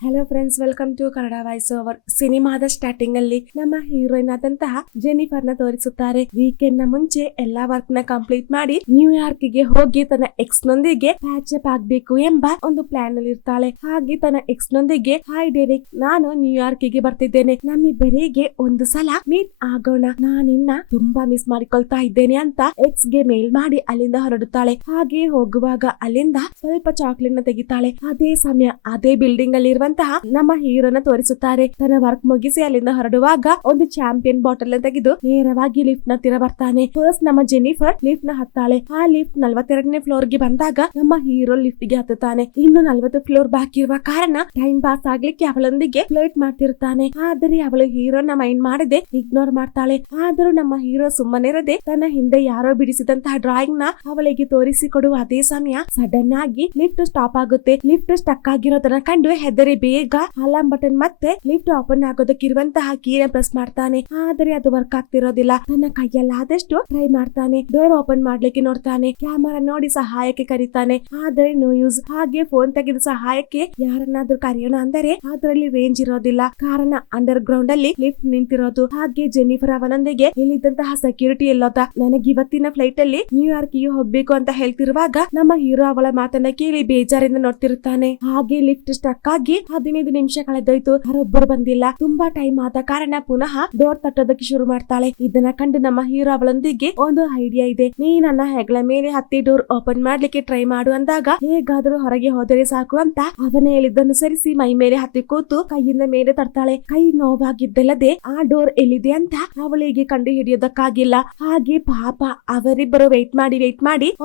Hello friends, welcome to Kannada voice over. ಸಿನಿಮಾದ starting ಅಲ್ಲಿ ನಮ್ಮ ಹೀರೋಯಿನ್ ಆದಂತಹ ಜೆನಿಫರ್ ನ ತೋರಿಸುತ್ತಾರೆ. ವೀಕೆಂಡ್ ನ ಮುಂಚೆ ಎಲ್ಲಾ ವರ್ಕ್ ನ ಕಂಪ್ಲೀಟ್ ಮಾಡಿ ನ್ಯೂಯಾರ್ಕ್ ಗೆ ಹೋಗಿ ತನ್ನ ಎಕ್ಸ್ ನೊಂದಿಗೆ ಪ್ಯಾಚ್ ಅಪ್ ಆಗ್ಬೇಕು ಎಂಬ ಒಂದು ಪ್ಲಾನ್ ಅಲ್ಲಿ ಇರ್ತಾಳೆ. ಹಾಗೆ ತನ್ನ ಎಕ್ಸ್ ನೊಂದಿಗೆ, ಹಾಯ್ ಡೆರಿಕ್, ನಾನು ನ್ಯೂಯಾರ್ಕ್ ಗೆ ಬರ್ತಿದ್ದೇನೆ, ನಮ್ಮಿಬ್ಬರಿಗೆ ಒಂದು ಸಲ ಮೀಟ್ ಆಗೋಣ, ನಾನಿನ್ನ ತುಂಬಾ ಮಿಸ್ ಮಾಡಿಕೊಳ್ತಾ ಇದ್ದೇನೆ ಅಂತ ಎಕ್ಸ್ ಗೆ ಮೇಲ್ ಮಾಡಿ ಅಲ್ಲಿಂದ ಹೊರಡುತ್ತಾಳೆ. ಹಾಗೆ ಹೋಗುವಾಗ ಅಲ್ಲಿಂದ ಸ್ವಲ್ಪ ಚಾಕ್ಲೇಟ್ ನ ತೆಗಿತಾಳೆ. ಅದೇ ಸಮಯ ಅದೇ ಬಿಲ್ಡಿಂಗ್ ಅಲ್ಲಿ ನಮ್ಮ ಹೀರೋನ ತೋರಿಸುತ್ತಾರೆ. ತನ್ನ ವರ್ಕ್ ಮುಗಿಸಿ ಅಲ್ಲಿಂದ ಹೊರಡುವಾಗ ಒಂದು ಚಾಂಪಿಯನ್ ಬಾಟಲ್ ತೆಗೆದು ನೇರವಾಗಿ ಲಿಫ್ಟ್ ನ ತೀರ ಬರ್ತಾನೆ. ಫಸ್ಟ್ ನಮ್ಮ ಜೆನಿಫರ್ ಲಿಫ್ಟ್ ನ ಹತ್ತಾಳೆ. ಆ ಲಿಫ್ಟ್ 42ನೇ ಫ್ಲೋರ್ ಗೆ ಬಂದಾಗ ನಮ್ಮ ಹೀರೋ ಲಿಫ್ಟ್ ಗೆ ಹತ್ತುತ್ತಾನೆ. ಇನ್ನು 40 ಫ್ಲೋರ್ ಬಾಕಿ ಇರುವ ಕಾರಣ ಟೈಮ್ ಪಾಸ್ ಆಗ್ಲಿಕ್ಕೆ ಅವಳೊಂದಿಗೆ ಫ್ಲರ್ಟ್ ಮಾಡ್ತಿರ್ತಾನೆ. ಆದರೆ ಅವಳು ಹೀರೋನ ಮೈಂಡ್ ಮಾಡದೆ ಇಗ್ನೋರ್ ಮಾಡ್ತಾಳೆ. ಆದರೂ ನಮ್ಮ ಹೀರೋ ಸುಮ್ಮನಿರದೆ ತನ್ನ ಹಿಂದೆ ಯಾರೋ ಬಿಡಿಸಿದಂತಹ ಡ್ರಾಯಿಂಗ್ ನ ಅವಳಿಗೆ ತೋರಿಸಿಕೊಡುವ ಅದೇ ಸಮಯ ಸಡನ್ ಆಗಿ ಲಿಫ್ಟ್ ಸ್ಟಾಪ್ ಆಗುತ್ತೆ. ಲಿಫ್ಟ್ ಸ್ಟಕ್ ಆಗಿರೋದನ್ನ ಕಂಡು ಹೆದರಿ ಬೇಗ ಅಲಾರ್ಮ್ ಬಟನ್ ಮತ್ತೆ ಲಿಫ್ಟ್ ಓಪನ್ ಆಗೋದಕ್ಕಿರುವಂತಹ ಕೀನ ಪ್ರೆಸ್ ಮಾಡ್ತಾನೆ. ಆದರೆ ಅದು ವರ್ಕ್ ಆಗ್ತಿರೋದಿಲ್ಲ. ತನ್ನ ಕೈಯಲ್ಲಾದಷ್ಟು ಟ್ರೈ ಮಾಡ್ತಾನೆ. ಡೋರ್ ಓಪನ್ ಮಾಡ್ಲಿಕ್ಕೆ ನೋಡ್ತಾನೆ. ಕ್ಯಾಮರಾ ನೋಡಿ ಸಹಾಯಕ್ಕೆ ಕರೀತಾನೆ. ಆದರೆ ನೋ ಯೂಸ್. ಹಾಗೆ ಫೋನ್ ತೆಗೆದು ಸಹಾಯಕ್ಕೆ ಯಾರನ್ನಾದ್ರೂ ಕರೆಯೋಣ ಅಂದರೆ ಅದರಲ್ಲಿ ರೇಂಜ್ ಇರೋದಿಲ್ಲ, ಕಾರಣ ಅಂಡರ್ ಗ್ರೌಂಡ್ ಅಲ್ಲಿ ಲಿಫ್ಟ್ ನಿಂತಿರೋದು. ಹಾಗೆ ಜೆನಿಫರ್ ಅವನೊಂದಿಗೆ ಇಲ್ಲಿದ್ದಂತಹ ಸೆಕ್ಯೂರಿಟಿ ಎಲ್ಲೋತ ನನಗೆ ಇವತ್ತಿನ ಫ್ಲೈಟ್ ಅಲ್ಲಿ ನ್ಯೂಯಾರ್ಕ್ ಗೆ ಹೋಗ್ಬೇಕು ಅಂತ ಹೇಳ್ತಿರುವಾಗ ನಮ್ಮ ಹೀರೋ ಅವಳ ಮಾತನ್ನ ಕೇಳಿ ಬೇಜಾರಿಂದ ನೋಡ್ತಿರುತ್ತಾನೆ. ಹಾಗೆ ಲಿಫ್ಟ್ ಸ್ಟಕ್ ಆಗಿ 15 ನಿಮಿಷ ಕಳೆದೋಯ್ತು. ಯಾರೊಬ್ಬರು ಬಂದಿಲ್ಲ. ತುಂಬಾ ಟೈಮ್ ಆದ ಕಾರಣ ಪುನಃ ಡೋರ್ ತಟ್ಟೋದಕ್ಕೆ ಶುರು ಮಾಡ್ತಾಳೆ. ಇದನ್ನ ಕಂಡು ನಮ್ಮ ಹೀರೋ ಅವಳೊಂದಿಗೆ ಒಂದು ಐಡಿಯಾ ಇದೆ, ನೀ ನನ್ನ ಹೆಗಲ ಮೇಲೆ ಹತ್ತಿ ಡೋರ್ ಓಪನ್ ಮಾಡ್ಲಿಕ್ಕೆ ಟ್ರೈ ಮಾಡು ಅಂದಾಗ ಹೇಗಾದ್ರೂ ಹೊರಗೆ ಹೋದರೆ ಸಾಕು ಅಂತ ಅವನೇ ಹೇಳಿದ್ದನುಸರಿಸಿ ಮೈ ಮೇಲೆ ಹತ್ತಿ ಕೂತು ಕೈಯಿಂದ ಮೇಲೆ ತರ್ತಾಳೆ. ಕೈ ನೋವಾಗಿದ್ದಲ್ಲದೆ ಆ ಡೋರ್ ಎಲ್ಲಿದೆ ಅಂತ ಅವಳಿಗೆ ಕಂಡು ಹಿಡಿಯೋದಕ್ಕಾಗಿಲ್ಲ. ಹಾಗೆ ಪಾಪ ಅವರಿಬ್ಬರು ವೇಟ್ ಮಾಡಿ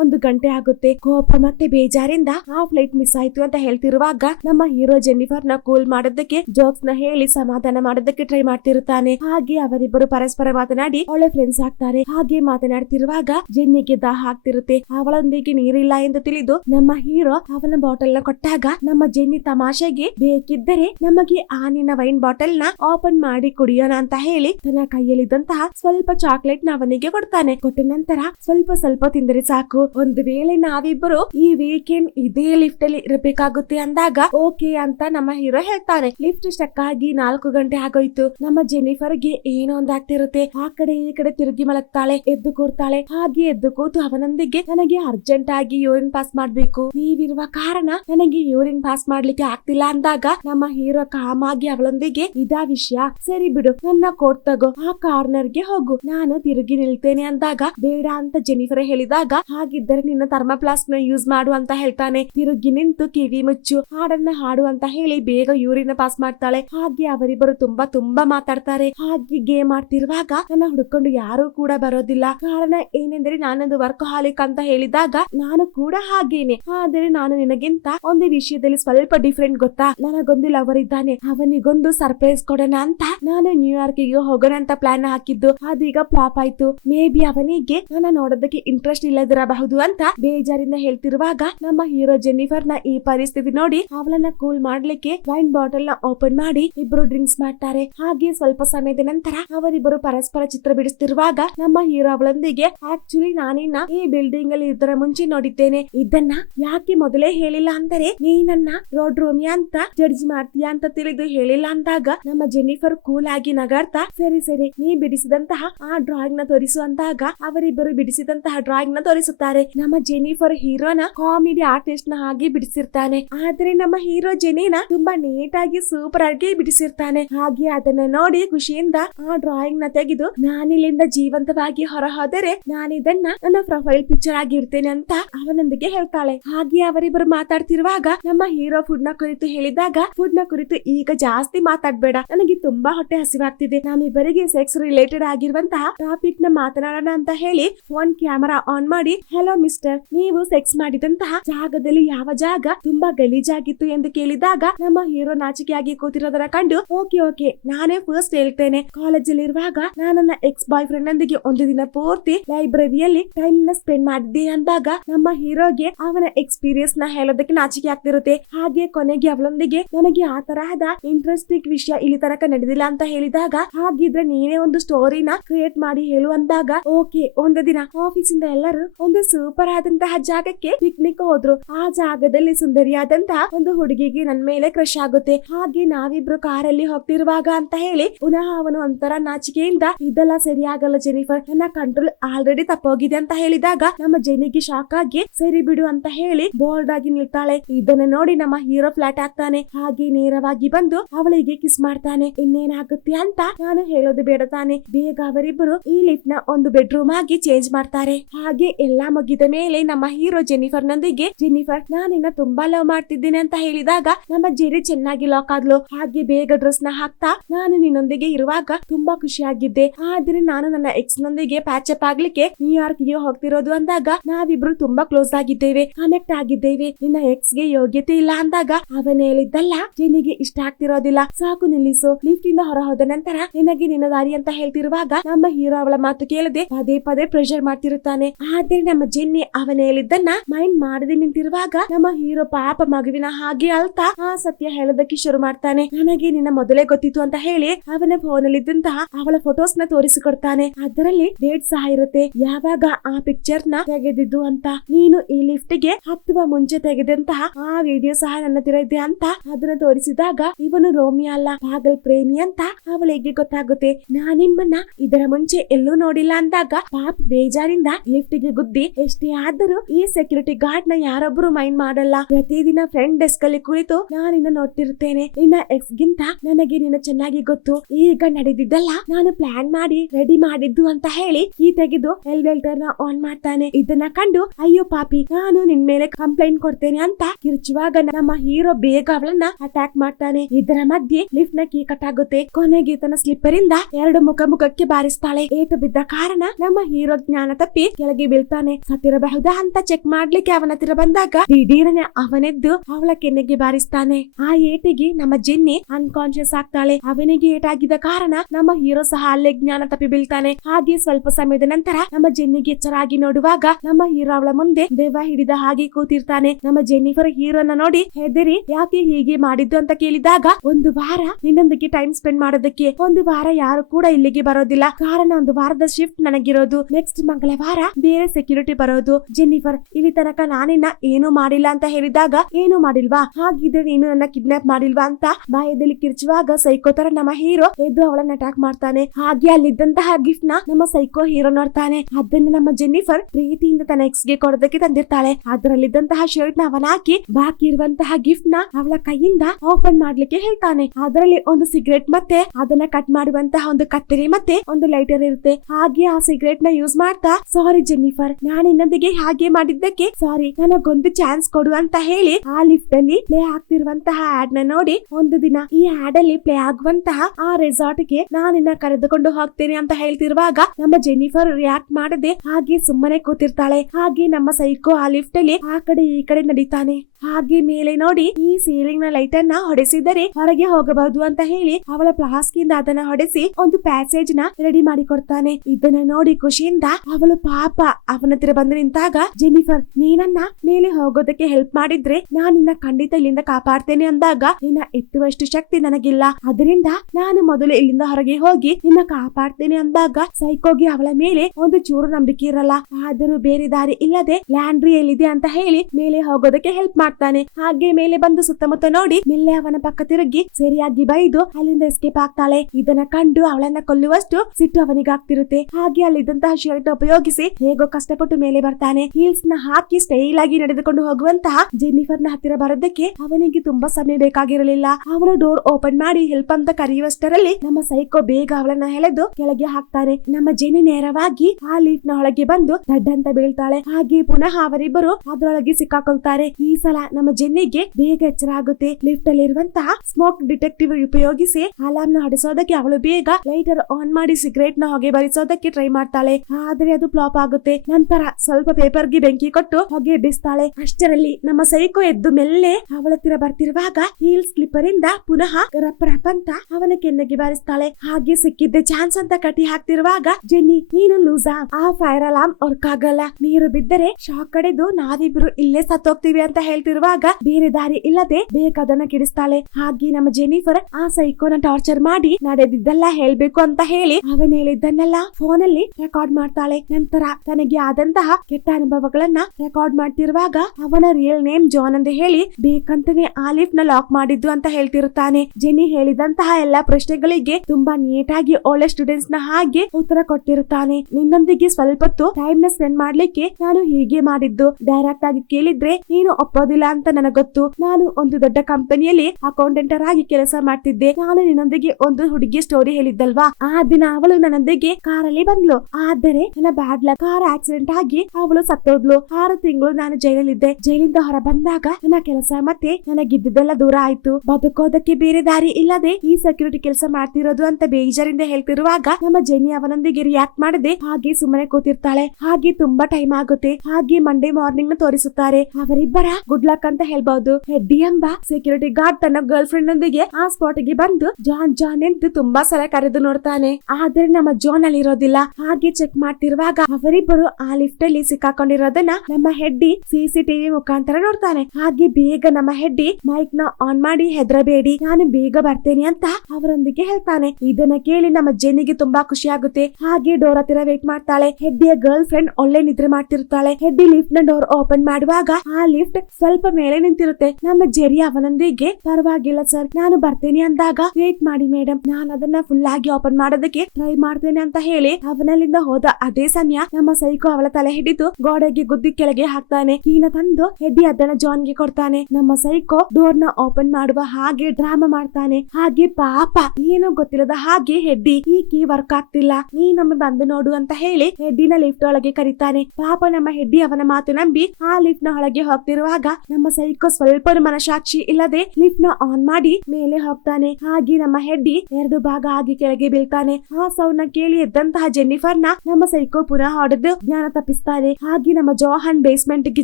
1 ಗಂಟೆ ಆಗುತ್ತೆ. ಕೋಪ ಮತ್ತೆ ಬೇಜಾರಿಂದ ಆ ಫ್ಲೈಟ್ ಮಿಸ್ ಆಯ್ತು ಅಂತ ಹೇಳ್ತಿರುವಾಗ ನಮ್ಮ ಹೀರೋ ಜೆನಿಫರ್ ನ ಕೂಲ್ ಮಾಡೋದಕ್ಕೆ ಜೋಕ್ಸ್ ನ ಹೇಳಿ ಸಮಾಧಾನ ಮಾಡೋದಕ್ಕೆ ಟ್ರೈ ಮಾಡ್ತಿರುತ್ತಾನೆ. ಹಾಗೆ ಅವರಿಬ್ಬರು ಪರಸ್ಪರ ಮಾತನಾಡಿ ಒಳ್ಳೆ ಫ್ರೆಂಡ್ಸ್ ಆಗ್ತಾರೆ. ಹಾಗೆ ಮಾತನಾಡ್ತಿರುವಾಗ ಜೆನ್ನಿಗೆ ದಾಹ ಆಗ್ತಿರುತ್ತೆ. ಅವಳೊಂದಿಗೆ ನೀರಿಲ್ಲ ಎಂದು ತಿಳಿದು ನಮ್ಮ ಹೀರೋ ಅವನ ಬಾಟಲ್ ನ ಕೊಟ್ಟಾಗ ನಮ್ಮ ಜೆನ್ನಿ ತಮಾಷೆಗೆ ಬೇಕಿದ್ದರೆ ನಮಗೆ ಆ ನಿನ್ನ ವೈನ್ ಬಾಟಲ್ ನ ಓಪನ್ ಮಾಡಿ ಕುಡಿಯೋಣ ಅಂತ ಹೇಳಿ ತನ್ನ ಕೈಯಲ್ಲಿದ್ದಂತಹ ಸ್ವಲ್ಪ ಚಾಕ್ಲೇಟ್ ನ ಅವನಿಗೆ ಕೊಡ್ತಾನೆ. ಕೊಟ್ಟ ನಂತರ ಸ್ವಲ್ಪ ತಿಂದರೆ ಸಾಕು, ಒಂದು ವೇಳೆ ನಾವಿಬ್ಬರು ಈ ವೀಕೆಂಡ್ ಇದೇ ಲಿಫ್ಟ್ ಅಲ್ಲಿ ಇರಬೇಕಾಗುತ್ತೆ ಅಂದಾಗ ಓಕೆ ಅಂತ ನಮ್ಮ ಹೀರೋ ಹೇಳ್ತಾನೆ. ಲಿಫ್ಟ್ ಸ್ಟಕ್ ಆಗಿ 4 ಗಂಟೆ ಆಗೋಯ್ತು. ನಮ್ಮ ಜೆನಿಫರ್ ಗೆ ಏನೋ ಒಂದಾಗ್ತಿರುತ್ತೆ. ಆ ಕಡೆ ಈ ಕಡೆ ತಿರುಗಿ ಮಲಗ್ತಾಳೆ. ಎದ್ದು ಕೂರ್ತಾಳೆ. ಹಾಗೆ ಎದ್ದು ಕೂತು ಅವನೊಂದಿಗೆ ನನಗೆ ಅರ್ಜೆಂಟ್ ಆಗಿ ಯೂರಿನ್ ಪಾಸ್ ಮಾಡ್ಬೇಕು, ನೀವಿರುವ ಕಾರಣ ನನಗೆ ಯೂರಿನ್ ಪಾಸ್ ಮಾಡ್ಲಿಕ್ಕೆ ಆಗ್ತಿಲ್ಲ ಅಂದಾಗ ನಮ್ಮ ಹೀರೋ ಕಾಮಾಗಿ ಅವಳೊಂದಿಗೆ ಇದಾ ವಿಷಯ, ಸರಿ ಬಿಡು, ನನ್ನ ಕೋಟ್ ತಗೋ, ಆ ಕಾರ್ನರ್ ಗೆ ಹೋಗು, ನಾನು ತಿರುಗಿ ನಿಲ್ತೇನೆ ಅಂದಾಗ ಬೇಡ ಅಂತ ಜೆನಿಫರ್ ಹೇಳಿದಾಗ ಹಾಗಿದ್ದರೆ ನಿನ್ನ ಥರ್ಮೋಪ್ಲಾಸ್ಟ್ ನ ಯೂಸ್ ಮಾಡು ಅಂತ ಹೇಳ್ತಾನೆ. ತಿರುಗಿ ನಿಂತು ಕಿವಿ ಮುಚ್ಚು, ಹಾಡನ್ನ ಹಾಡು ಅಂತ ಹೇಳಿ ಬೇಗ ಯೂರಿನ್ ಪಾಸ್ ಮಾಡ್ತಾಳೆ. ಹಾಗೆ ಅವರಿಬ್ಬರು ತುಂಬಾ ಮಾತಾಡ್ತಾರೆ. ಹಾಗೆ ಗೇಮ್ ಮಾಡ್ತಿರುವಾಗ ನನ್ನ ಹುಡ್ಕೊಂಡು ಯಾರು ಕೂಡ ಬರೋದಿಲ್ಲ. ಕಾರಣ ಏನೆಂದರೆ ನಾನೊಂದು ವರ್ಕ್ ಹಾಲಿಕ್ ಅಂತ ಹೇಳಿದಾಗ ನಾನು ಕೂಡ ಹಾಗೇನೆ. ಆದರೆ ನಾನು ನಿನಗಿಂತ ಒಂದು ವಿಷಯದಲ್ಲಿ ಸ್ವಲ್ಪ ಡಿಫ್ರೆಂಟ್ ಗೊತ್ತಾ, ನನಗೊಂದು ಲವರ್ ಇದ್ದಾನೆ, ಅವನಿಗೊಂದು ಸರ್ಪ್ರೈಸ್ ಕೊಡೋಣ ಅಂತ ನಾನು ನ್ಯೂಯಾರ್ಕ್ ಗೆ ಹೋಗೋಣ ಅಂತ ಪ್ಲಾನ್ ಹಾಕಿದ್ದು. ಅದೀಗ ಫ್ಲಾಪ್ ಆಯ್ತು. ಮೇ ಬಿ ಅವನಿಗೆ ನನ್ನ ನೋಡೋದಕ್ಕೆ ಇಂಟ್ರೆಸ್ಟ್ ಇಲ್ಲದಿರಬಹುದು ಅಂತ ಬೇಜಾರಿಂದ ಹೇಳ್ತಿರುವಾಗ ನಮ್ಮ ಹೀರೋ ಜೆನಿಫರ್ ನ ಈ ಪರಿಸ್ಥಿತಿ ನೋಡಿ ಅವಳನ್ನ ಕೂಲ್ ಮಾಡ್ಲಿಕ್ಕೆ ವೈನ್ ಬಾಟಲ್ ನ ಓಪನ್ ಮಾಡಿ ಇಬ್ರು ಡ್ರಿಂಕ್ಸ್ ಮಾಡ್ತಾರೆ. ಹಾಗೆ ಸ್ವಲ್ಪ ಸಮಯದ ನಂತರ ಅವರಿಬ್ಬರು ಪರಸ್ಪರ ಚಿತ್ರ ಬಿಡಿಸ್ತಿರುವಾಗ ನಮ್ಮ ಹೀರೋ ಅವಳೊಂದಿಗೆ ಆಕ್ಚುಲಿ ನಾನಿನ್ನ ಈ ಬಿಲ್ಡಿಂಗ್ ಅಲ್ಲಿ ಇದರ ಮುಂಚೆ ನೋಡಿದ್ದೇನೆ, ಇದನ್ನ ಯಾಕೆ ಮೊದಲೇ ಹೇಳಿಲ್ಲ ಅಂದರೆ ನೀ ನನ್ನ ರೋಡ್ ರೋಮಿಯಾ ಅಂತ ಜಡ್ಜ್ ಮಾಡ್ತೀಯಾ ಅಂತ ತಿಳಿದು ಹೇಳಿಲ್ಲ ಅಂದಾಗ ನಮ್ಮ ಜೆನಿಫರ್ ಕೂಲ್ ಆಗಿ ನಗಾಡ್ತಾ ಸರಿ ನೀ ಬಿಡಿಸಿದಂತಹ ಆ ಡ್ರಾಯಿಂಗ್ ನ ತೋರಿಸು ಅಂದಾಗ ಅವರಿಬ್ಬರು ಬಿಡಿಸಿದಂತಹ ಡ್ರಾಯಿಂಗ್ ನ ತೋರಿಸುತ್ತಾರೆ. ನಮ್ಮ ಜೆನಿಫರ್ ಹೀರೋನ ಕಾಮಿಡಿ ಆರ್ಟಿಸ್ಟ್ ನ ಹಾಗೆ ಬಿಡಿಸಿರ್ತಾನೆ. ಆದ್ರೆ ನಮ್ಮ ಹೀರೋ ಜೆನಿನ ತುಂಬಾ ನೀಟಾಗಿ ಸೂಪರ್ ಆಗಿ ಬಿಡಿಸಿರ್ತಾನೆ. ಹಾಗೆ ಅದನ್ನ ನೋಡಿ ಖುಷಿಯಿಂದ ಆ ಡ್ರಾಯಿಂಗ್ ನ ತೆಗೆದು ನಾನಿಲ್ಲಿಂದ ಜೀವಂತವಾಗಿ ಹೊರ ಹೋದರೆ ನಾನಿದನ್ನ ನನ್ನ ಪ್ರೊಫೈಲ್ ಪಿಕ್ಚರ್ ಆಗಿ ಇಡ್ತೇನೆ ಅಂತ ಅವನೊಂದಿಗೆ ಹೇಳ್ತಾಳೆ. ಹಾಗೆ ಅವರಿಬ್ಬರು ಮಾತಾಡ್ತಿರುವಾಗ ನಮ್ಮ ಹೀರೋ ಫುಡ್ ನ ಕುರಿತು ಹೇಳಿದಾಗ ಫುಡ್ ನ ಕುರಿತು ಈಗ ಜಾಸ್ತಿ ಮಾತಾಡ್ಬೇಡ, ನನಗೆ ತುಂಬಾ ಹೊಟ್ಟೆ ಹಸಿವಾಗ್ತಿದೆ, ನಮ್ಮಿಬ್ಬರಿಗೆ ಸೆಕ್ಸ್ ರಿಲೇಟೆಡ್ ಆಗಿರುವಂತಹ ಟಾಪಿಕ್ ನ ಮಾತನಾಡೋಣ ಅಂತ ಹೇಳಿ ಫೋನ್ ಕ್ಯಾಮರಾ ಆನ್ ಮಾಡಿ, ಹಲೋ ಮಿಸ್ಟರ್, ನೀವು ಸೆಕ್ಸ್ ಮಾಡಿದಂತಹ ಜಾಗದಲ್ಲಿ ಯಾವ ಜಾಗ ತುಂಬಾ ಗಲೀಜಾಗಿತ್ತು ಎಂದು ಕೇಳಿದಾಗ ನಮ್ಮ ಹೀರೋ ನಾಚಿಕೆಯಾಗಿ ಕೂತಿರೋದನ್ನ ಕಂಡು ಓಕೆ ನಾನೇ ಫಸ್ಟ್ ಹೇಳ್ತೇನೆ, ಕಾಲೇಜಲ್ಲಿ ಇರುವಾಗ ನಾನು ನನ್ನ ಎಕ್ಸ್ ಬಾಯ್ ಫ್ರೆಂಡ್ ನೊಂದಿಗೆ ಒಂದು ದಿನ ಪೂರ್ತಿ ಲೈಬ್ರರಿಯಲ್ಲಿ ಟೈಮ್ ನ ಸ್ಪೆಂಡ್ ಮಾಡಿದ್ದೆ ಅಂದಾಗ ನಮ್ಮ ಹೀರೋಗೆ ಅವನ ಎಕ್ಸ್ಪೀರಿಯನ್ಸ್ ನ ಹೇಳೋದಕ್ಕೆ ನಾಚಿಕೆ ಆಗ್ತಿರುತ್ತೆ. ಹಾಗೆ ಕೊನೆಗೆ ಅವಳೊಂದಿಗೆ ನನಗೆ ಆ ತರಹದ ಇಂಟ್ರೆಸ್ಟಿಂಗ್ ವಿಷಯ ಇಲ್ಲಿ ತನಕ ನಡೆದಿಲ್ಲ ಅಂತ ಹೇಳಿದಾಗ ಹಾಗಿದ್ರೆ ನೀನೇ ಒಂದು ಸ್ಟೋರಿನ ಕ್ರಿಯೇಟ್ ಮಾಡಿ ಹೇಳು ಅಂದಾಗ ಓಕೆ. ಒಂದು ದಿನ ಆಫೀಸ್ ಇಂದ ಎಲ್ಲರೂ ಒಂದು ಸೂಪರ್ ಆದಂತಹ ಜಾಗಕ್ಕೆ ಪಿಕ್ನಿಕ್ ಹೋದ್ರು. ಆ ಜಾಗದಲ್ಲಿ ಸುಂದರಿಯಾದಂತಹ ಒಂದು ಹುಡುಗಿಗೆ ನನ್ ಮೇಲೆ ಮೇಲೆ ಕ್ರಶ್ ಆಗುತ್ತೆ. ಹಾಗೆ ನಾವಿಬ್ರು ಕಾರಲ್ಲಿ ಹೋಗ್ತಿರುವಾಗ ಅಂತ ಹೇಳಿ ಪುನಃ ಅವನು ಒಂಥರ ನಾಚಿಕೆಯಿಂದ ಇದೆಲ್ಲ ಸರಿಯಾಗಲ್ಲ ಜೆನಿಫರ್, ನನ್ನ ಕಂಟ್ರೋಲ್ ಆಲ್ರೆಡಿ ತಪ್ಪೋಗಿದೆ ಅಂತ ಹೇಳಿದಾಗ ನಮ್ಮ ಜೆನಿಗೆ ಶಾಕ್ ಆಗಿ ಸರಿ ಬಿಡು ಅಂತ ಹೇಳಿ ಬೋಲ್ಡ್ ಆಗಿ ನಿಲ್ತಾಳೆ. ಇದನ್ನ ನೋಡಿ ನಮ್ಮ ಹೀರೋ ಫ್ಲಾಟ್ ಆಗ್ತಾನೆ. ಹಾಗೆ ನೇರವಾಗಿ ಬಂದು ಅವಳಿಗೆ ಕಿಸ್ ಮಾಡ್ತಾನೆ. ಇನ್ನೇನಾಗುತ್ತೆ ಅಂತ ನಾನು ಹೇಳೋದು ಬೇಡ ತಾನೆ. ಬೇಗ ಅವರಿಬ್ಬರು ಈ ಲಿಫ್ಟ್ ನ ಒಂದು ಬೆಡ್ರೂಮ್ ಆಗಿ ಚೇಂಜ್ ಮಾಡ್ತಾರೆ. ಹಾಗೆ ಎಲ್ಲಾ ಮುಗಿದ ಮೇಲೆ ನಮ್ಮ ಹೀರೋ ಜೆನಿಫರ್ ನೊಂದಿಗೆ, ಜೆನಿಫರ್ ನಾನಿನ್ನ ತುಂಬಾ ಲವ್ ಮಾಡ್ತಿದ್ದೇನೆ ಅಂತ ಹೇಳಿದಾಗ ನಮ್ಮ ಜೆರಿ ಚೆನ್ನಾಗಿ ಲಾಕ್ ಆದ್ಲು. ಹಾಗೆ ಬೇಗ ಡ್ರೆಸ್ ನ ಹಾಕ್ತಾ, ನಾನು ನಿನ್ನೊಂದಿಗೆ ಇರುವಾಗ ತುಂಬಾ ಖುಷಿಯಾಗಿದ್ದೆ, ಆದ್ರೆ ನಾನು ನನ್ನ ಎಕ್ಸ್ ನೊಂದಿಗೆ ಪ್ಯಾಚ್ ಅಪ್ ಆಗ್ಲಿಕ್ಕೆ ನ್ಯೂಯಾರ್ಕ್ ಗೆ ಹೋಗ್ತಿರೋದು ಅಂದಾಗ ನಾವಿಬ್ರು ತುಂಬಾ ಕ್ಲೋಸ್ ಆಗಿದ್ದೇವೆ, ಕನೆಕ್ಟ್ ಆಗಿದ್ದೇವೆ. ನಿನ್ನ ಎಕ್ಸ್ ಗೆ ಯೋಗ್ಯತೆ ಇಲ್ಲ ಅಂದಾಗ ಅವನ ಹೇಳಿದ್ದಲ್ಲ, ಜೆನಿಗೆ ಇಷ್ಟ ಆಗ್ತಿರೋದಿಲ್ಲ, ಸಾಕು ನಿಲ್ಲಿಸು. ಲಿಫ್ಟ್ ಇಂದ ಹೊರ ಹೋದ ನಂತರ ನಿನಗೆ ನಿನ್ನ ದಾರಿ ಅಂತ ಹೇಳ್ತಿರುವಾಗ ನಮ್ಮ ಹೀರೋ ಅವಳ ಮಾತು ಕೇಳದೆ ಪದೇ ಪದೇ ಪ್ರೆಷರ್ ಮಾಡ್ತಿರುತ್ತಾನೆ. ಆದ್ರೆ ನಮ್ಮ ಜೆನ್ನಿ ಅವನ ಹೇಳಿದ್ದನ್ನ ಮೈಂಡ್ ಮಾಡದೆ ನಿಂತಿರುವಾಗ ನಮ್ಮ ಹೀರೋ ಪಾಪ ಮಗುವಿನ ಹಾಗೆ ಅಳ್ತಾ ಆ ಸತ್ಯ ಹೇಳೋದಕ್ಕೆ ಶುರು ಮಾಡ್ತಾನೆ. ನನಗೆ ನಿನ್ನ ಮೊದಲೇ ಗೊತ್ತಿತ್ತು ಅಂತ ಹೇಳಿ ಅವನ ಫೋನ್ ಅಲ್ಲಿ ಇದ್ದಂತಹ ಅವಳ ಫೋಟೋಸ್ ನ ತೋರಿಸಿಕೊಡ್ತಾನೆ. ಅದರಲ್ಲಿ ಡೇಟ್ ಸಹ ಇರುತ್ತೆ, ಯಾವಾಗ ಆ ಪಿಕ್ಚರ್ ನ ತೆಗೆದಿದ್ದು ಅಂತ. ನೀನು ಈ ಲಿಫ್ಟ್ ಗೆ ಹತ್ತುವ ಮುಂಚೆ ತೆಗೆದಂತಹ ಆ ವಿಡಿಯೋ ಸಹ ನನ್ನ ಹತ್ತಿರ ಇದೆ ಅಂತ ಅದನ್ನ ತೋರಿಸಿದಾಗ ಇವನು ರೋಮಿಯೋ ಅಲ್ಲ, ಪಾಗಲ್ ಪ್ರೇಮಿ ಅಂತ ಅವಳಿಗೆ ಗೊತ್ತಾಗುತ್ತೆ. ನಾನಿಮ್ಮನ್ನ ಇದರ ಮುಂಚೆ ಎಲ್ಲೂ ನೋಡಿಲ್ಲ ಅಂದಾಗ ಪಾಪ ಬೇಜಾರಿಂದ ಲಿಫ್ಟ್ ಗೆ ಗುದ್ದಿ, ಎಷ್ಟೇ ಆದರೂ ಈ ಸೆಕ್ಯೂರಿಟಿ ಗಾರ್ಡ್ ನ ಯಾರೊಬ್ರು ಮೈಂಡ್ ಮಾಡಲ್ಲ. ಪ್ರತಿದಿನ ಫ್ರೆಂಡ್ ಡೆಸ್ಕ್ ಅಲ್ಲಿ ಕುಳಿತು ನಾನಿನ್ನ ನೋಡ್ತಿರುತ್ತೇನೆ. ನಿನ್ನ ಎಕ್ಸ್ ಗಿಂತ ನನಗೆ ನಿನ್ನ ಚೆನ್ನಾಗಿ ಗೊತ್ತು. ಈಗ ನಡೆದಿದ್ದಲ್ಲ ನಾನು ಪ್ಲಾನ್ ಮಾಡಿ ರೆಡಿ ಮಾಡಿದ್ದು ಅಂತ ಹೇಳಿ ಕೀ ತೆಗೆದು ಎಲಿವೇಟರ್ ನ ಆನ್ ಮಾಡ್ತಾನೆ. ಇದನ್ನ ಕಂಡು ಅಯ್ಯೋ ಪಾಪಿ, ನಾನು ನಿನ್ ಮೇಲೆ ಕಂಪ್ಲೇಂಟ್ ಕೊಡ್ತೇನೆ ಅಂತ ಕಿರ್ಚುವಾಗ ನಮ್ಮ ಹೀರೋ ಬೇಗ ಅವಳನ್ನ ಅಟ್ಯಾಕ್ ಮಾಡ್ತಾನೆ. ಇದರ ಮಧ್ಯೆ ಲಿಫ್ಟ್ ನ ಕೀ ಕಟ್ ಆಗುತ್ತೆ. ಕೊನೆಗೆ ತನ್ನ ಸ್ಲಿಪ್ಪರ್ ಇಂದ ಎರಡು ಮುಖಕ್ಕೆ ಬಾರಿಸ್ತಾಳೆ. ಏಟು ಬಿದ್ದ ಕಾರಣ ನಮ್ಮ ಹೀರೋ ಜ್ಞಾನ ತಪ್ಪಿ ಕೆಳಗೆ ಬೀಳ್ತಾನೆ. ಸತ್ತಿರಬಹುದಾ ಅಂತ ಚೆಕ್ ಮಾಡ್ಲಿಕ್ಕೆ ಅವನ ಹತ್ತಿರ ಬಂದಾಗ ದಿಢೀರನೆ ಅವನೆದ್ದು ಅವಳ ಕೆನ್ನೆಗೆ ಬಾರಿಸ್ತಾನೆ. ಆ ಏಟಿಗೆ ನಮ್ಮ ಜೆನ್ನಿ ಅನ್ಕಾನ್ಶಿಯಸ್ ಆಗ್ತಾಳೆ. ಅವನಿಗೆ ಏಟಾಗಿದ್ದ ಕಾರಣ ನಮ್ಮ ಹೀರೋ ಸಹ ಅಲ್ಲೇ ಜ್ಞಾನ ತಪ್ಪಿ ಬೀಳ್ತಾನೆ. ಹಾಗೆ ಸ್ವಲ್ಪ ಸಮಯದ ನಂತರ ನಮ್ಮ ಜೆನ್ನಿಗೆ ಎಚ್ಚರಾಗಿ ನೋಡುವಾಗ ನಮ್ಮ ಹೀರೋ ಅವಳ ಮುಂದೆ ದೆವ್ವ ಹಿಡಿದ ಹಾಗೆ ಕೂತಿರ್ತಾನೆ. ನಮ್ಮ ಜೆನ್ನಿಫರ್ ಹೀರೋನ ನೋಡಿ ಹೆದರಿ ಯಾಕೆ ಹೀಗೆ ಮಾಡಿದ್ದು ಅಂತ ಕೇಳಿದಾಗ, ಒಂದು ವಾರ ನಿನ್ನೊಂದಿಗೆ ಟೈಮ್ ಸ್ಪೆಂಡ್ ಮಾಡೋದಕ್ಕೆ. ಒಂದು ವಾರ ಯಾರು ಕೂಡ ಇಲ್ಲಿಗೆ ಬರೋದಿಲ್ಲ, ಕಾರಣ ಒಂದು ವಾರದ ಶಿಫ್ಟ್ ನನಗಿರೋದು. ನೆಕ್ಸ್ಟ್ ಮಂಗಳವಾರ ಬೇರೆ ಸೆಕ್ಯೂರಿಟಿ ಬರೋದು. ಜೆನ್ನಿಫರ್, ಇಲ್ಲಿ ತನಕ ನಾನಿನ್ನ ಏನು ಮಾಡಿಲ್ಲ ಅಂತ ಹೇಳಿದಾಗ, ಏನು ಮಾಡಿಲ್ವಾ, ಹಾಗಿದ್ರೆ ನೀನು ನನ್ನ ಕಿಡ್ನಾಪ್ ಮಾಡಿಲ್ವಾ ಅಂತ ಬಾಯದಲ್ಲಿ ಕಿರ್ಚುವಾಗ ಸೈಕೋ ತರ ನಮ್ಮ ಹೀರೋ ಎದ್ದು ಅವಳನ್ನ ಅಟ್ಯಾಕ್ ಮಾಡ್ತಾನೆ. ಹಾಗೆ ಅಲ್ಲಿದ್ದಂತಹ ಗಿಫ್ಟ್ ನ ನಮ್ಮ ಸೈಕೋ ಹೀರೋ ನೋಡ್ತಾನೆ. ಅದನ್ನ ನಮ್ಮ ಜೆನ್ನಿಫರ್ ಪ್ರೀತಿಯಿಂದ ತನ್ನ ಎಕ್ಸ್ ಗೆ ಕೊಡೋದಕ್ಕೆ ತಂದಿರ್ತಾಳೆ. ಅದರಲ್ಲಿದ್ದಂತಹ ಶರ್ಟ್ ನ ಅವನ ಹಾಕಿ ಬಾಕಿ ಇರುವಂತಹ ಗಿಫ್ಟ್ ನ ಅವಳ ಕೈಯಿಂದ ಓಪನ್ ಮಾಡ್ಲಿಕ್ಕೆ ಹೇಳ್ತಾನೆ. ಅದರಲ್ಲಿ ಒಂದು ಸಿಗರೇಟ್ ಮತ್ತೆ ಅದನ್ನ ಕಟ್ ಮಾಡುವಂತಹ ಒಂದು ಕತ್ತರಿ ಮತ್ತೆ ಒಂದು ಲೈಟರ್ ಇರುತ್ತೆ. ಹಾಗೆ ಆ ಸಿಗರೇಟ್ ನ ಯೂಸ್ ಮಾಡ್ತಾ, ಸಾರಿ ಜೆನ್ನಿಫರ್, ನಾನು ಇನ್ನೊಂದಿಗೆ ಹಾಗೆ ಮಾಡಿದ್ದಕ್ಕೆ ಸಾರಿ, ನನಗೊಂದು ಚಾನ್ಸ್ ಕೊಡು ಅಂತ ಹೇಳಿ ಆ ಲಿಫ್ಟ್ ಅಲ್ಲಿ ಪ್ಲೇ ಆಗ್ತಿರುವಂತಹ ಆಡ್ ನ ನೋಡಿ, ಒಂದು ದಿನ ಈ ಆಡ್ ಅಲ್ಲಿ ಪ್ಲೇ ಆಗುವಂತಹ ಆ ರೆಸಾರ್ಟ್ ಗೆ ನಾನಿನ್ನ ಕರೆದುಕೊಂಡು ಹೋಗ್ತೇನೆ ಅಂತ ಹೇಳ್ತಿರುವಾಗ ನಮ್ಮ ಜೆನ್ನಿಫರ್ ರಿಯಾಕ್ಟ್ ಮಾಡದೆ ಹಾಗೆ ಸುಮ್ಮನೆ ಕೂತಿರ್ತಾಳೆ. ಹಾಗೆ ನಮ್ಮ ಸೈಕೋ ಆ ಲಿಫ್ಟ್ ಅಲ್ಲಿ ಆ ಕಡೆ ಈ ಕಡೆ ನಡೀತಾನೆ. ಹಾಗೆ ಮೇಲೆ ನೋಡಿ ಈ ಸೀಲಿಂಗ್ ನ ಲೈಟ್ ಅನ್ನ ಹೊಡೆಸಿದರೆ ಹೊರಗೆ ಹೋಗಬಹುದು ಅಂತ ಹೇಳಿ ಅವಳ ಪ್ಲಾಸ್ಕ್ ಇಂದ ಅದನ್ನ ಹೊಡೆಸಿ ಒಂದು ಪ್ಯಾಸೇಜ್ ನ ರೆಡಿ ಮಾಡಿ ಕೊಡ್ತಾನೆ. ಇದನ್ನ ನೋಡಿ ಖುಷಿಯಿಂದ ಅವಳು ಪಾಪ ಅವನ ಹತ್ರ ಬಂದು ನಿಂತಾಗ, ಜೆನ್ನಿಫರ್, ನೀನನ್ನ ಮೇಲೆ ಹೋಗೋದಕ್ಕೆ ಹೆಲ್ಪ್ ಮಾಡಿದ್ರೆ ನಾನಿನ್ನ ಖಂಡಿತ ಇಲ್ಲಿಂದ ಕಾಪಾಡ್ತೇನೆ ಅಂದಾಗ, ನಿನ್ನ ಎತ್ತುವಷ್ಟು ಶಕ್ತಿ ನನಗಿಲ್ಲ, ಅದರಿಂದ ನಾನು ಮೊದಲು ಇಲ್ಲಿಂದ ಹೊರಗೆ ಹೋಗಿ ನಿನ್ನ ಕಾಪಾಡ್ತೇನೆ ಅಂದಾಗ ಸೈಕೋಗೆ ಅವಳ ಮೇಲೆ ಒಂದು ಚೂರು ನಂಬಿಕೆ ಇರಲ್ಲ. ಆದರೂ ಬೇರೆ ದಾರಿ ಇಲ್ಲದೆ ಲ್ಯಾಂಡ್ರಿ ಎಲ್ಲಿದೆ ಅಂತ ಹೇಳಿ ಮೇಲೆ ಹೋಗೋದಕ್ಕೆ ಹೆಲ್ಪ್ ಮಾಡ್ತಾನೆ. ಹಾಗೆ ಮೇಲೆ ಬಂದು ಸುತ್ತಮುತ್ತ ನೋಡಿ ಮೆಲ್ಲೆ ಅವನ ಪಕ್ಕ ತಿರುಗಿ ಸರಿಯಾಗಿ ಬೈದು ಅಲ್ಲಿಂದ ಎಸ್ಕೇಪ್ ಆಗ್ತಾಳೆ. ಇದನ್ನ ಕಂಡು ಅವಳನ್ನ ಕೊಲ್ಲುವಷ್ಟು ಸಿಟ್ಟು ಅವನಿಗಾಗ್ತಿರುತ್ತೆ. ಹಾಗೆ ಅಲ್ಲಿದ್ದಂತಹ ಶರ್ಟ್ ಉಪಯೋಗಿಸಿ ಹೇಗೋ ಕಷ್ಟಪಟ್ಟು ಮೇಲೆ ಬರ್ತಾನೆ. ಹೀಲ್ಸ್ ನ ಹಾಕಿ ಸ್ಟೈಲ್ ಆಗಿ ನಡೆದುಕೊಂಡು ಹೋಗುವಂತಹ ಜೆನ್ನಿಫರ್ ನ ಹತ್ತಿರ ಬರೋದಕ್ಕೆ ಅವನಿಗೆ ತುಂಬಾ ಸಮಯ ಬೇಕಾಗಿರಲಿಲ್ಲ. ಅವಳು ಡೋರ್ ಓಪನ್ ಮಾಡಿ ಹೆಲ್ಪ್ ಅಂತ ಕರೆಯುವಷ್ಟರಲ್ಲಿ ನಮ್ಮ ಸೈಕೋ ಬೇಗ ಅವಳನ್ನ ಎಳೆದು ಕೆಳಗೆ ಹಾಕ್ತಾನೆ. ನಮ್ಮ ಜೆನ್ನಿ ನೇರವಾಗಿ ಆ ಲಿಫ್ಟ್ ನ ಒಳಗೆ ಬಂದು ದಡ್ಡ ಅಂತ ಬೀಳ್ತಾಳೆ. ಹಾಗೆ ಪುನಃ ಅವರಿಬ್ಬರು ಅದರೊಳಗೆ ಸಿಕ್ಕಾಕೊಳ್ತಾರೆ. ಈ ಸಲ ನಮ್ಮ ಜೆನ್ನಿಗೆ ಬೇಗ ಎಚ್ಚರ ಆಗುತ್ತೆ. ಲಿಫ್ಟ್ ಅಲ್ಲಿ ಇರುವಂತಹ ಸ್ಮೋಕ್ ಡಿಟೆಕ್ಟಿವ್ ಉಪಯೋಗಿಸಿ ಅಲಾರ್ಮ್ ನ ಹೊಡೆಸೋದಕ್ಕೆ ಅವಳು ಬೇಗ ಲೈಟರ್ ಆನ್ ಮಾಡಿ ಸಿಗರೇಟ್ ನ ಹೊಗೆ ಬರಿಸೋದಕ್ಕೆ ಟ್ರೈ ಮಾಡ್ತಾಳೆ. ಆದ್ರೆ ಅದು ಫ್ಲಾಪ್ ಆಗುತ್ತೆ. ನಂತರ ಸ್ವಲ್ಪ ಪೇಪರ್ ಗೆ ಬೆಂಕಿ ಕೊಟ್ಟು ಹೊಗೆ ಬೀಸ್ತಾಳೆ. ಅಷ್ಟರಲ್ಲಿ ನಮ್ಮ ಸೈಕೋ ಎದ್ದು ಮೆಲ್ಲೆ ಅವಳ ಹತ್ತಿರ ಬರ್ತಿರುವಾಗ ಹೀಲ್ ಸ್ಲಿಪ್ಪರ್ ಇಂದ ಪುನಃ ರಪ್ ರಪ್ ಅಂತ ಅವನ ಕೆನ್ನೆಗೆ ಬಾರಿಸ್ತಾಳೆ. ಹಾಗೆ ಸಿಕ್ಕಿದ್ದೆ ಚಾನ್ಸ್ ಅಂತ ಕಟಿ ಹಾಕ್ತಿರುವಾಗ, ಜೆನ್ನಿ ನೀನು ಲೂಸಾ, ಆ ಫೈರ್ ಅಲಾರ್ಮ್ ವರ್ಕ್ ಆಗಲ್ಲ, ನೀರು ಬಿದ್ದರೆ ಶಾಕ್ ಕಡೆದು ನಾವಿಬ್ರು ಇಲ್ಲೇ ಸತ್ತೋಗ್ತೀವಿ ಅಂತ ಹೇಳ್ತಿರುವಾಗ ಬೇರೆ ದಾರಿ ಇಲ್ಲದೆ ಬೇಕಾದನ್ನ ಕಿಡಿಸ್ತಾಳೆ. ಹಾಗೆ ನಮ್ಮ ಜೆನ್ನಿಫರ್ ಆ ಸೈಕೋನ ಟಾರ್ಚರ್ ಮಾಡಿ ನಡೆದಿದ್ದೆಲ್ಲ ಹೇಳ್ಬೇಕು ಅಂತ ಹೇಳಿ ಅವನ ಹೇಳಿದ್ದನ್ನೆಲ್ಲ ಫೋನ್ ಅಲ್ಲಿ ರೆಕಾರ್ಡ್ ಮಾಡ್ತಾಳೆ. ನಂತರ ತನಗೆ ಆದಂತಹ ಕೆಟ್ಟ ಅನುಭವಗಳನ್ನ ರೆಕಾರ್ಡ್ ಮಾಡ್ತಿರುವಾಗ ಅವನ ರಿಯಲ್ ನೇಮ್ ಜಾನ್ ಅಂತ ಹೇಳಿ ಬೇಕಂತಾನೆ ಆ ಲಿಫ್ಟ್ ನ ಲಾಕ್ ಮಾಡಿದ್ದು ಅಂತ ಹೇಳ್ತಿರುತ್ತಾನೆ. ಜೆನಿ ಹೇಳಿದಂತಹ ಎಲ್ಲಾ ಪ್ರಶ್ನೆಗಳಿಗೆ ತುಂಬಾ ನೀಟಾಗಿ ಒಳ್ಳೆ ಸ್ಟೂಡೆಂಟ್ಸ್ ನ ಹಾಗೆ ಉತ್ತರ ಕೊಟ್ಟಿರುತ್ತಾನೆ. ನಿನ್ನೊಂದಿಗೆ ಸ್ವಲ್ಪ ಹೊತ್ತು ಟೈಮ್ ನ ಸ್ಪೆಂಡ್ ಮಾಡ್ಲಿಕ್ಕೆ ನಾನು ಹೀಗೆ ಮಾಡಿದ್ದು. ಡೈರೆಕ್ಟ್ ಆಗಿ ಕೇಳಿದ್ರೆ ನೀನು ಒಪ್ಪೋದಿಲ್ಲ ಅಂತ ನನಗೆ ಗೊತ್ತು. ನಾನು ಒಂದು ದೊಡ್ಡ ಕಂಪನಿಯಲ್ಲಿ ಅಕೌಂಟೆಂಟರ್ ಆಗಿ ಕೆಲಸ ಮಾಡ್ತಿದ್ದೆ. ನಾನು ನಿನ್ನೊಂದಿಗೆ ಒಂದು ಹುಡುಗಿ ಸ್ಟೋರಿ ಹೇಳಿದ್ದಲ್ವಾ, ಆ ದಿನ ಅವಳು ನನ್ನೊಂದಿಗೆ ಕಾರಲ್ಲಿ ಬಂದ್ಲು. ಆದರೆ ನನ್ನ ಬ್ಯಾಡ್ ಲಕ್, ಕಾರ್ ಆಕ್ಸಿಡೆಂಟ್ ಆಗಿ ಅವಳು ಸತ್ತೋದ್ಲು. 6 ತಿಂಗಳು ನಾನು ಜೈಲಲ್ಲಿದ್ದೆ. ಜೈಲಿಂದ ಹೊರ ಬಂದಾಗ ನನ್ನ ಕೆಲಸ ಮತ್ತೆ ನನಗಿದ್ದೆಲ್ಲ ದೂರ ಆಯ್ತು. ಬದುಕೋದಕ್ಕೆ ಬೇರೆ ದಾರಿ ಇಲ್ಲದೆ ಈ ಸೆಕ್ಯೂರಿಟಿ ಕೆಲಸ ಮಾಡ್ತಿರೋದು ಅಂತ ಬೇಜಾರಿಂದ ಹೇಳ್ತಿರುವಾಗ ನಮ್ಮ ಜೆನಿ ಅವನೊಂದಿಗೆ ರಿಯಾಕ್ಟ್ ಮಾಡದೆ ಹಾಗೆ ಸುಮ್ಮನೆ ಕೂತಿರ್ತಾಳೆ. ಹಾಗೆ ತುಂಬಾ ಟೈಮ್ ಆಗುತ್ತೆ. ಹಾಗೆ ಮಂಡೇ ಮಾರ್ನಿಂಗ್ ನ ತೋರಿಸುತ್ತಾರೆ. ಅವರಿಬ್ಬರ ಗುಡ್ ಲಕ್ ಅಂತ ಹೇಳ್ಬಹುದು. ಹೆಡ್ಡಿ ಎಂಬ ಸೆಕ್ಯೂರಿಟಿ ಗಾರ್ಡ್ ತನ್ನ ಗರ್ಲ್ ಫ್ರೆಂಡ್ ನೊಂದಿಗೆ ಆ ಸ್ಪಾಟ್ ಗೆ ಬಂದು ಜಾನ್ ಜಾನ್ ಎಂದು ತುಂಬಾ ಸಲ ಕರೆದು ನೋಡ್ತಾನೆ. ಆದ್ರೆ ನಮ್ಮ ಜಾನ್ ಅಲ್ಲಿ ಇರೋದಿಲ್ಲ. ಹಾಗೆ ಚೆಕ್ ಮಾಡ್ತಿರುವಾಗ ಅವರಿಬ್ಬರು ಆ ಲಿಫ್ಟ್ ಅಲ್ಲಿ ಸಿಕ್ಕಾಕೊಂಡಿರೋದನ್ನ ನಮ್ಮ ಹೆಡ್ಡಿ ಸಿಸಿಟಿವಿ ಮುಖಾಂತರ ನೋಡ್ತಾನೆ. ಹಾಗೆ ಬೇಗ ನಮ್ಮ ಹೆಡ್ಡಿ ಮೈಕ್ ನ ಆನ್ ಮಾಡಿ ಹೆದರಬೇಡಿ, ನಾನು ಬೇಗ ಬರ್ತೇನೆ ಅಂತ ಅವರೊಂದಿಗೆ ಹೇಳ್ತಾನೆ. ಇದನ್ನ ಕೇಳಿ ನಮ್ಮ ಜೆನಿಗೆ ತುಂಬಾ ಖುಷಿ ಆಗುತ್ತೆ. ಹಾಗೆ ಡೋರ್ ಹತ್ತಿರ ವೇಟ್ ಮಾಡ್ತಾಳೆ. ಹೆಡ್ಡಿಯ ಗರ್ಲ್ ಫ್ರೆಂಡ್ ಒಳ್ಳೆ ನಿದ್ರೆ ಮಾಡ್ತಿರ್ತಾಳೆ. ಹೆಡ್ಡಿ ಲಿಫ್ಟ್ ನ ಡೋರ್ ಓಪನ್ ಮಾಡುವಾಗ ಆ ಲಿಫ್ಟ್ ಸ್ವಲ್ಪ ಮೇಲೆ ನಿಂತಿರುತ್ತೆ. ನಮ್ಮ ಜೆರಿ ಅವನೊಂದಿಗೆ ಪರವಾಗಿಲ್ಲ ಸರ್, ನಾನು ಬರ್ತೇನೆ ಅಂದಾಗ ವೇಟ್ ಮಾಡಿ ಮೇಡಮ್, ನಾನು ಅದನ್ನ ಫುಲ್ ಆಗಿ ಓಪನ್ ಮಾಡೋದಕ್ಕೆ ಟ್ರೈ ಮಾಡ್ತೇನೆ ಅಂತ ಹೇಳಿ ಅವನಲ್ಲಿಂದ ಹೋದ ಅದೇ ಸಮಯ ನಮ್ಮ ಸೈಕೋ ಅವಳ ತಲೆ ಹಿಡಿದು ಗೋಡೆಗೆ ಗುದ್ದಿ ಕೆಳಗೆ ಹಾಕ್ತಾನೆ. ಕೀನ ತಂದು ಹೆಡ್ಡಿ ಅದನ್ನ ಜಾನ್ ಗೆ ಕೊಡ್ತಾನೆ. ನಮ್ಮ ಸೈಕೋ ಡೋರ್ ನ ಓಪನ್ ಮಾಡುವ ಹಾಗೆ ಡ್ರಾಮಾ ಮಾಡ್ತಾನೆ. ಹಾಗೆ ಪಾಪ ಏನೋ ಗೊತ್ತಿಲ್ಲದ ಹಾಗೆ ಹೆಡ್ಡಿ ಈ ಕೀ ವರ್ಕ್ ಆಗ್ತಿಲ್ಲ, ನೀನೊಮ್ಮೆ ಬಂದು ನೋಡು ಅಂತ ಹೇಳಿ ಹೆಡ್ಡಿನ ಲಿಫ್ಟ್ ಒಳಗೆ ಕರೀತಾನೆ. ಪಾಪ ನಮ್ಮ ಹೆಡ್ಡಿ ಅವನ ಮಾತು ನಂಬಿ ಆ ಲಿಫ್ಟ್ ನ ಒಳಗೆ ಹೋಗ್ತಿರುವಾಗ ನಮ್ಮ ಸೈಕೋ ಸ್ವಲ್ಪ ಮನಸಾಕ್ಷಿ ಇಲ್ಲದೆ ಲಿಫ್ಟ್ ನ ಆನ್ ಮಾಡಿ ಮೇಲೆ ಹೋಗ್ತಾನೆ. ಹಾಗೆ ನಮ್ಮ ಹೆಡ್ಡಿ 2 ಭಾಗ ಆಗಿ ಕೆಳಗೆ ಬೀಳ್ತಾನೆ. ಆ ಸೌಂಡ್ ನ ಕೇಳಿ ಎದ್ದಂತಹ ಜೆನ್ನಿಫರ್ ನ ನಮ್ಮ ಸೈಕೋ ಪುನಃ ಹೊಡೆದು ಜ್ಞಾನ ತಪ್ಪಿಸ್ತಾನೆ. ಹಾಗೆ ನಮ್ಮ ಜೋಹನ್ ಬೇಸ್ಮೆಂಟ್ ಗೆ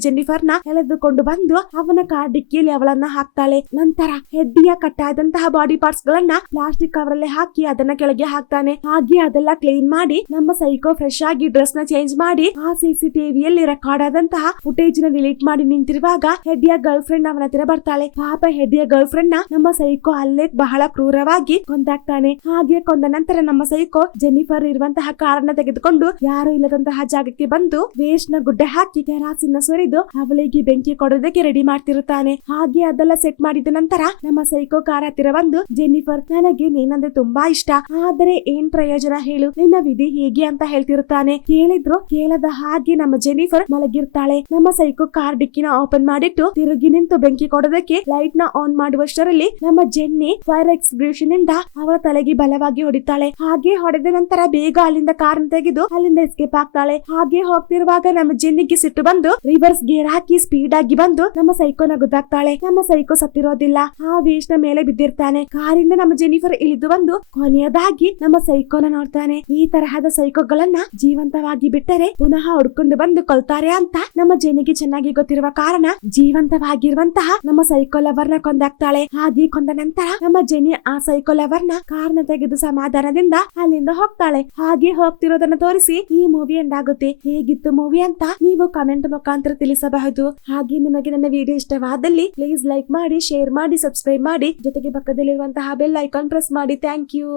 ಜೆನ್ನಿಫರ್ ನ ಎಳೆದುಕೊಂಡು ಬಂದು ಅವನ ಕಾರ್ ಡಿಕ್ಕಿಯಲ್ಲಿ ಅವಳನ್ನ ಹಾಕ್ತಾಳೆ. ನಂತರ ಹೆಡ್ಡಿಯ ಕಟ್ಟಾದಂತಹ ಬಾಡಿ ಪಾರ್ಟ್ಸ್ ಗಳನ್ನ ಪ್ಲಾಸ್ಟಿಕ್ ಕವರ್ ಅಲ್ಲಿ ಹಾಕಿ ಅದನ್ನ ಕೆಳಗೆ ಹಾಕ್ತಾನೆ. ಹಾಗೆ ಅದೆಲ್ಲ ಕ್ಲೀನ್ ಮಾಡಿ ನಮ್ಮ ಸೈಕೋ ಫ್ರೆಶ್ ಆಗಿ ಡ್ರೆಸ್ ನ ಚೇಂಜ್ ಮಾಡಿ ಆ ಸಿಸಿಟಿವಿಯಲ್ಲಿ ರೆಕಾರ್ಡ್ ಆದಂತಹ ಫುಟೇಜ್ ನ ಡಿಲೀಟ್ ಮಾಡಿ ನಿಂತಿರುವಾಗ ಹೆಡ್ಡಿಯ ಗರ್ಲ್ ಫ್ರೆಂಡ್ ಅವನ ಹತ್ತಿರ ಬರ್ತಾಳೆ. ಪಾಪ ಹೆಡ್ಡಿಯ ಗರ್ಲ್ ಫ್ರೆಂಡ್ ನ ನಮ್ಮ ಸೈಕೋ ಅಲ್ಲೇ ಬಹಳ ಕ್ರೂರವಾಗಿ ಕೊಂದಾಕ್ತಾನೆ. ಹಾಗೆ ಕೊಂದ ನಂತರ ನಮ್ಮ ಸೈಕೋ ಜೆನ್ನಿಫರ್ ಇರುವಂತಹ ಕಾರನ್ನ ತೆಗೆದುಕೊಂಡು ಯಾರು ಇಲ್ಲದಂತಹ ಜಾಗಕ್ಕೆ ಬಂದು ವೇಸ್ಟ್ ನ ಗುಡ್ಡೆ ಹಾಕಿ ಕೆರಾಸಿನ ಸುರಿದು ಅವಳಿಗೆ ಬೆಂಕಿ ಕೊಡೋದಕ್ಕೆ ರೆಡಿ ಮಾಡ್ತಿರುತ್ತಾನೆ. ಹಾಗೆ ಅದೆಲ್ಲ ಸೆಟ್ ಮಾಡಿದ ನಂತರ ನಮ್ಮ ಸೈಕೋ ಕಾರ್ ಹತ್ತಿರ ಬಂದು ಜೆನ್ನಿಫರ್, ನನಗೆ ನೀನಂದ್ರೆ ತುಂಬಾ ಇಷ್ಟ, ಆದರೆ ಏನ್ ಪ್ರಯೋಜನ ಹೇಳು, ನಿನ್ನ ವಿಧಿ ಹೇಗೆ ಅಂತ ಹೇಳ್ತಿರುತ್ತಾನೆ. ಕೇಳಿದ್ರು ಕೇಳದ ಹಾಗೆ ನಮ್ಮ ಜೆನ್ನಿಫರ್ ಮಲಗಿರ್ತಾಳೆ. ನಮ್ಮ ಸೈಕೋ ಕಾರ್ ಡಿಕ್ಕಿನ ಓಪನ್ ಮಾಡಿಟ್ಟು ತಿರುಗಿ ನಿಂತು ಬೆಂಕಿ ಕೊಡೋದಕ್ಕೆ ಲೈಟ್ ನ ಆನ್ ಮಾಡುವಷ್ಟರಲ್ಲಿ ನಮ್ಮ ಜೆನ್ನಿ ಫೈರ್ ಎಕ್ಸ್ಪ್ಲೋಷನ್ ಇಂದ ಅವಳ ತಲೆಗೆ ಬಲವಾಗಿ ಹೊಡಿತಾಳೆ. ಹಾಗೆ ಹೊಡೆದ ನಂತರ ಬೇಗ ಅಲ್ಲಿಂದ ಕಾರ್ ತೆಗೆದು ಅಲ್ಲಿಂದ ಎಸ್ಕೇಪ್ ಆಗ್ತಾಳೆ. ಹಾಗೆ ಹೋಗ್ತಿರುವಾಗ ನಮ್ಮ ಜೆನ್ನಿಗೆ ಸಿಟ್ಟು ಬಂದು ರಿವರ್ಸ್ ಗೇರ್ ಹಾಕಿ ಸ್ಪೀಡ್ ಆಗಿ ಬಂದು ನಮ್ಮ ಸೈಕೋನ ಗುದ್ದಾಕ್ತಾಳೆ. ನಮ್ಮ ಸೈಕೋ ಸತ್ತಿರೋದಿಲ್ಲ, ಆ ವೇಸ್ಟ್ ನ ಮೇಲೆ ಬಿದ್ದಿರ್ತಾನೆ. ಕಾರಿಂದ ನಮ್ಮ ಜೆನ್ನಿಫರ್ ಇಳಿದು ಬಂದು ಕೊನೆಯದಾಗಿ ನಮ್ಮ ಸೈಕೋನ ನೋಡ್ತಾನೆ. ಈ ತರಹದ ಸೈಕೋಗಳನ್ನ ಜೀವಂತವಾಗಿ ಬಿಟ್ಟರೆ ಪುನಃ ಹುಡ್ಕೊಂಡು ಬಂದು ಕೊಲ್ತಾರೆ ಅಂತ ನಮ್ಮ ಜೆನ್ನಿಗೆ ಚೆನ್ನಾಗಿ ಗೊತ್ತಿರುವ ಕಾರಣ ಜೀವಂತವಾಗಿರುವಂತಹ ನಮ್ಮ ಸೈಕೋ ಲವರ್ ನ ಕೊಂದಾಕ್ತಾಳೆ. ಹಾಗೆ ಕೊಂದ ನಂತರ ನಮ್ಮ ಜೆನ್ನಿ ಆ ಸೈಕೋ ಲವರ್ ನ ಕಾರ್ ನ ತೆಗೆದು ಸಮಾಧಾನದಿಂದ ಅಲ್ಲಿಂದ ಹೋಗ್ತಾಳೆ. ಹಾಗೆ ಹೋಗ್ತಿರೋದನ್ನ ತೋರಿಸಿ ಈ ಮೂವಿ ಎಂಡ್ ಆಗುತ್ತೆ. ಹೇಗಿತ್ತು ಮೂವಿ ಅಂತ ನೀವು ಕಮೆಂಟ್ ಮುಖಾಂತರ ತಿಳಿಸಬಹುದು. ಹಾಗೆ ನಿಮಗೆ ನನ್ನ ವಿಡಿಯೋ ಇಷ್ಟವಾದಲ್ಲಿ ಪ್ಲೀಸ್ ಲೈಕ್ ಮಾಡಿ, ಶೇರ್ ಮಾಡಿ, ಸಬ್ಸ್ಕ್ರೈಬ್ ಮಾಡಿ, ಜೊತೆಗೆ ಪಕ್ಕದಲ್ಲಿರುವಂತಹ ಬೆಲ್ ಐಕಾನ್ ಪ್ರೆಸ್ ಮಾಡಿ. Thank you.